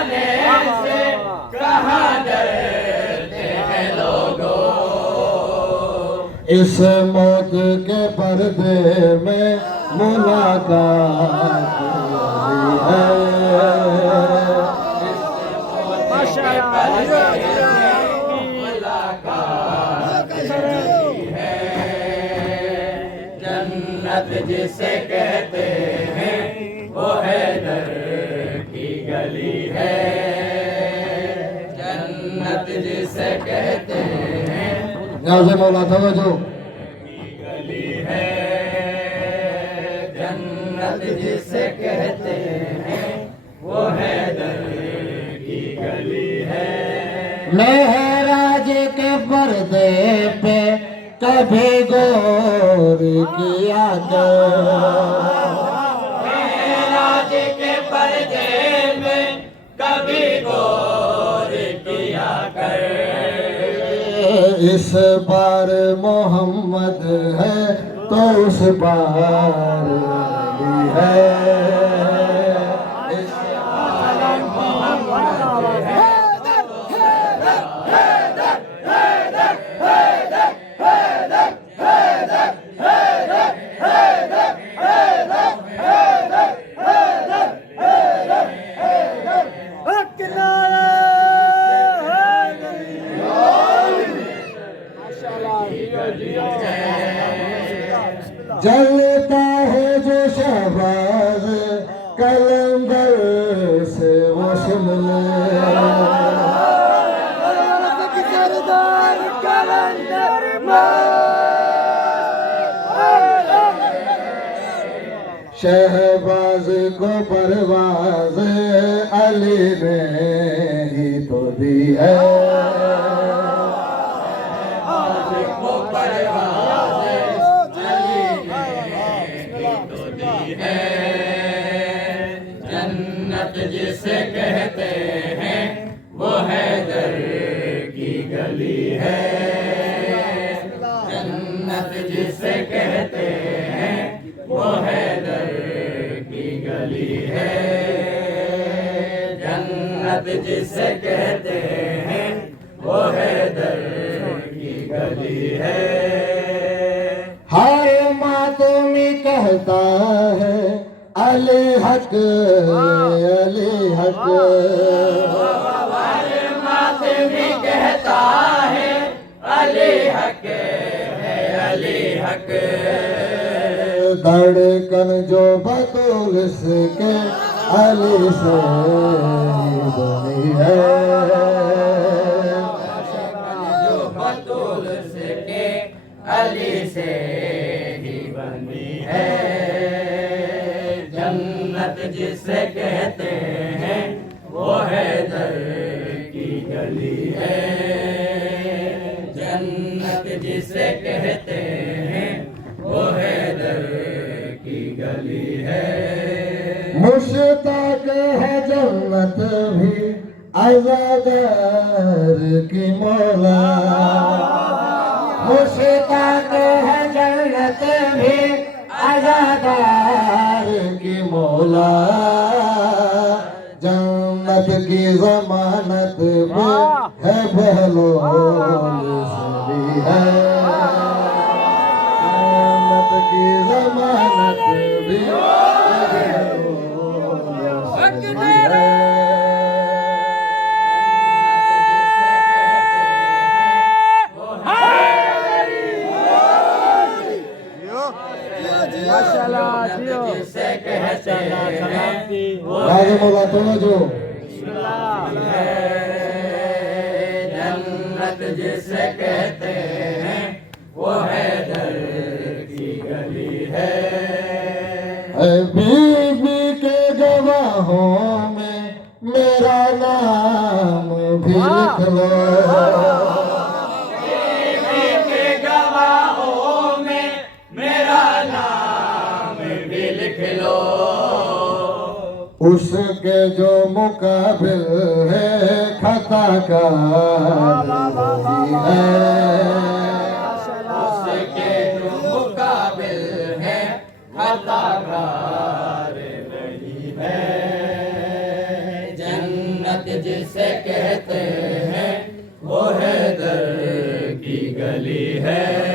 जाने से कहाँ डरते हैं लोगों। इस मौत के पर्दे में मुलाकात हुई है। इस मौत के पर्दे में मुलाकात हुई है। जन्नत जिसे कहते हैं वो हैदर की गली है। जन्नत जिसे कहते हैं न्याज़े मौला तवज्जो। की गली है। जन्नत जिसे कहते हैं वो हैदर की गली है। महराज के पर्दे पे कभी गौर किया महराज के पर्दे में कभी गौर किया कर। इस बार मोहम्मद है तो उस बार अली है। इस बार मोहम्मद है। जलता है जो शहबाज कलंदर से वो शिमले। शहबाज को परवाज अली ने ही तो दी है। को परवाज़ अली ने तो दी है। जन्नत जिसे कहते हैं वो हैदर की गली है। जन्नत जिसे कहते हैं वो हैदर की गली है। जन्नत जिसे कहते हैं वो हैदर की गली है। हर मातमी कहता है अली हक अली हक। हर मातमी कहता है अली हक है अली हक। धड़कन जो बतूल के अली से बनी है। जो बतूल के अली से ही बनी है। जन्नत जिसे कहते हैं वो हैदर की गली है। जन्नत जिसे कहते हैं वो हैदर की गली है। मुश्ताक है जन्नत भी अज़ादार की मौला। मुश्ताक है जन्नत भी अज़ादार की मौला। जन्नत की ज़मानत में है बहलोल सभी है। जन्नत की ज़मानत भी है बहलोल सभी है। जिसे कहते हैं वो न्याज़े मौला तवज्जो। जन्नत जिसे कहते हैं वो हैदर की गली है। बीबी के गवाहों में मेरा नाम भी लिख लो। बीवी के गवाहों में मेरा नाम भी लिख लो। उसके जो मुकाबिल है खताकार वही है। उसके जो मुकाबिल है खताकार नहीं है। जन्नत गली है